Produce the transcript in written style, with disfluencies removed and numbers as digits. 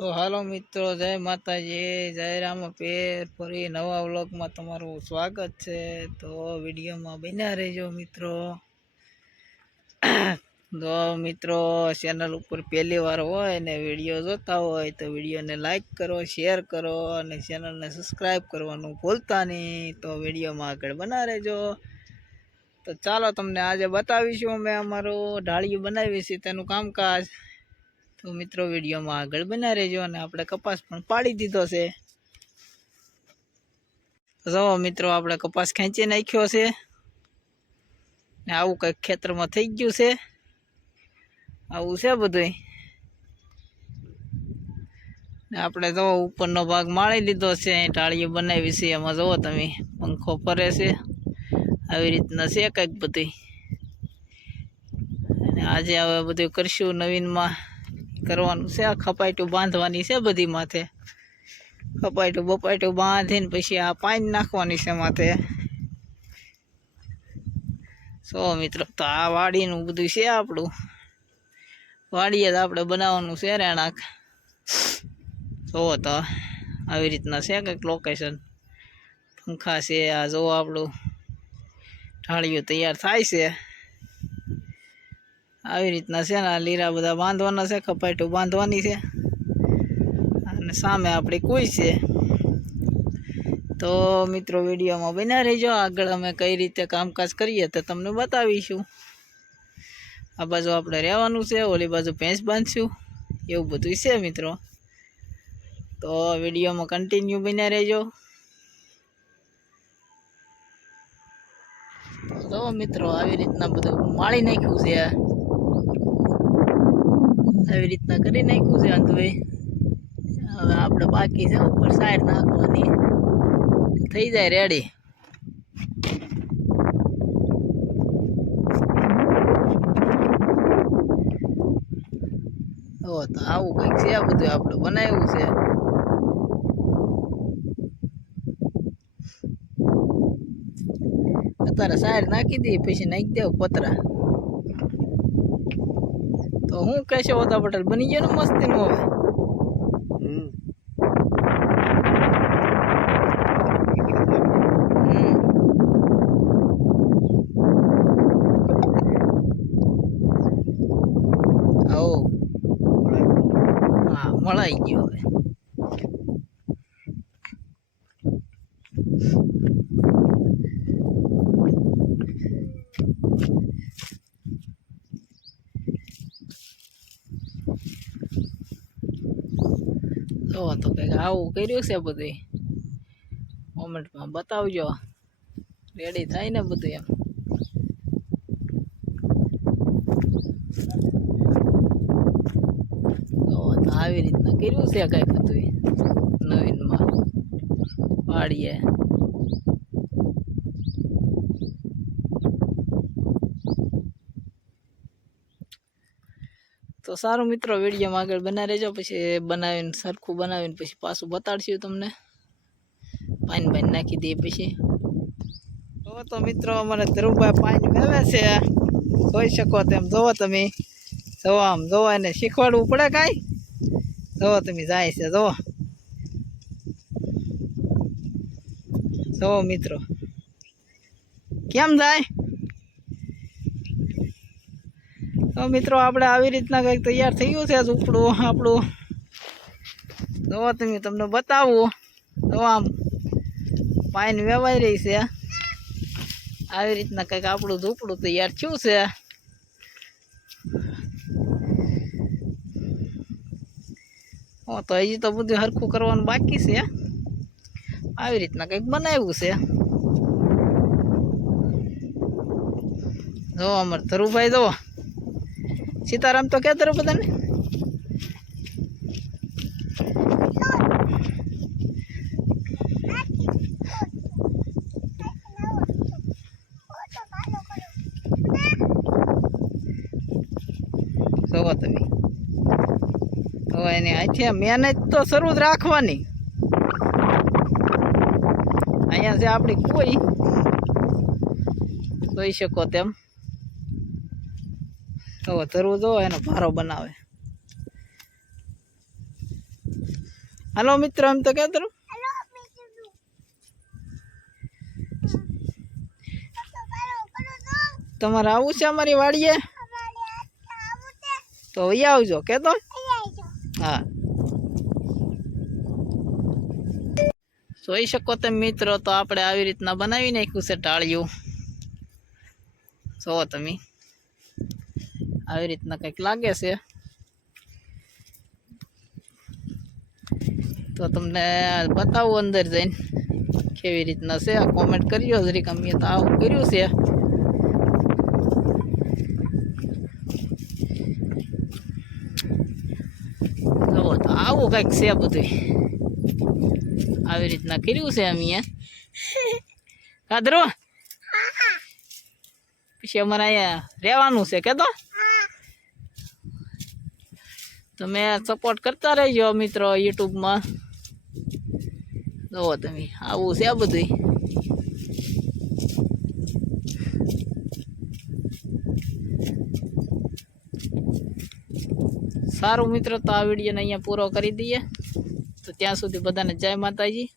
તો હાલો મિત્રો, જય માતાજી, જય રામપીર. ફરી નવા વ્લોગમાં તમારું સ્વાગત છે. તો વિડીયોમાં બન્યા રહેજો મિત્રો. તો મિત્રો, ચેનલ ઉપર પહેલી વાર હોય ને વિડીયો જોતા હોય તો વિડીયોને લાઈક કરો, શેર કરો અને ચેનલને સબસ્ક્રાઈબ કરવાનું ભૂલતા નહીં. તો વિડીયોમાં આગળ બના રહેજો. તો ચાલો, તમને આજે બતાવીશું અમે અમારું ઢાળિયું બનાવી છે તેનું કામકાજ. તો મિત્રો, વિડીયોમાં આગળ બના રહેજો. અને આપણે કપાસ પણ પાડી દીધો છે. જો મિત્રો, આપણે કપાસ ખેંચી નાખ્યો છે ને આવું કંઈક ખેતરમાં થઈ ગયું છે. આવું છે બધું. ને આપણે જો ઉપરનો ભાગ માળી લીધો છે. અહીં ટાળીઓ બનાવી છે. એમાં જુઓ તમે, પંખો ફરે છે. આવી રીતના છે કંઈક બધું. અને આજે હવે બધું કરશું નવીનમાં કરવાનું છે. આ ખપાટું બાંધવાની છે બધી માથે. ખપાટું બપાટું બાંધીને પછી આ પાણી નાખવાની છે માથે. સો મિત્રો, તો આ વાડીનું બધું છે આપણું. વાડીએ જ આપણે બનાવવાનું છે રહેણાંક. જો તો આવી રીતના છે કંઈક લોકેશન. પંખા છે. આ જો આપણું ઢાળિયું તૈયાર થાય છે. આવી રીતના છે ને. લીરા બધા બાંધવાના છે. ખપાટું બાંધવાની છે. અને સામે આપણી કુઈ છે. તો મિત્રો, વિડીયોમાં બન્યા રહેજો. આગળ અમે કઈ રીતે કામકાજ કરીએ તો તમને બતાવીશું. આ બાજુ આપણે રહેવાનું છે, ઓલી બાજુ ભેંસ બાંધશું, એવું બધું છે મિત્રો. તો વિડીયોમાં કન્ટિન્યુ બન્યા રહેજો. તો મિત્રો, આવી રીતના બધું માળી નાખ્યું છે. આવી રીતના કરી નાખ્યું છે અંતભાઈ. હવે આપણે બાકી છે ઉપર સાઈડ નાખવાની. થઈ જાય રેડી. તો આવું કંઈક છે બધું આપણે બનાવ્યું છે. અત્યારે સાઈડ નાખી દઈએ, પછી નાખી દેવું પતરા. તો હું કહેશો હોતા પટેલ, બની ગયો ને મસ્તી નો હવે. હા, મળાઈ ગયો હવે. તો કંઈક આવું કર્યું છે બધું. કોમેન્ટમાં બતાવજો. રેડી થાય ને બધું એમ. તો આવી રીતના કર્યું છે કંઈક હતું નવીનમાં વાડીએ. તો સારું મિત્રો, વિડીયોમાં આગળ બના રહેજો. પછી બનાવીને સરખું બનાવીને પછી પાછું બતાડશું તમને. પાણી બાઈને નાખી દઈએ પછી. તો મિત્રો, અમારે ધ્રુવભાઈ પાણી વેવે છે. જોઈ શકો તેમ. જોવો તમે. જોવો આમ જોવો, એને શીખવાડવું પડે કાંઈ. જોવો તમે, જાય છે જોવો. જોવો મિત્રો, કેમ જાય. તો મિત્રો, આપણે આવી રીતના કંઈક તૈયાર થયું છે ઝૂંપડું આપણું. જોવો તમે, તમને બતાવું. તો આમ પાણી વેવાઈ રહી છે. આવી રીતના કંઈક આપણું ઝૂંપડું તૈયાર થયું છે. તો હજી તો બધું હરખું કરવાનું બાકી છે. આવી રીતના કંઈક બનાવ્યું છે. જો અમારે ધરુભાઈ જો. સીતારામ તો કે ધરુ બધાને. જોવો તમે. હવે એની આજે મહેનત તો શરૂ જ રાખવાની. અહીંયા છે આપણી કોઈ. જોઈ શકો તેમ. હવે ધરવું જો એનો ભારો બનાવે. હાલો મિત્રો એમ તો કહેતો રહું. તમારે આવું છે અમારી વાડીએ તો અહીંયા આવજો કેતો. હા જોઈ શકો તમે મિત્રો, તો આપણે આવી રીતના બનાવી નાખ્યું છે ટાળિયું. જોવો તમે આવી રીતના કંઈક લાગે છે. તો તમને બતાવું અંદર જઈને કેવી રીતના છે. આ કોમેન્ટ કરજો જરીક, અમે તો આવું કર્યું છે. જુઓ તો આવું કંઈક છે બધું. આવી રીતના કર્યું છે અમે કાદરો. પછી અમારે અહીંયા રહેવાનું છે કે તો તમે સપોર્ટ કરતા રહેજો મિત્રો યુટ્યુબમાં. જુઓ તમે આવું છે બધું. સારું મિત્રો, તો આ વિડીયોને અહીંયા પૂરો કરી દઈએ. તો ત્યાં સુધી બધાને જય માતાજી.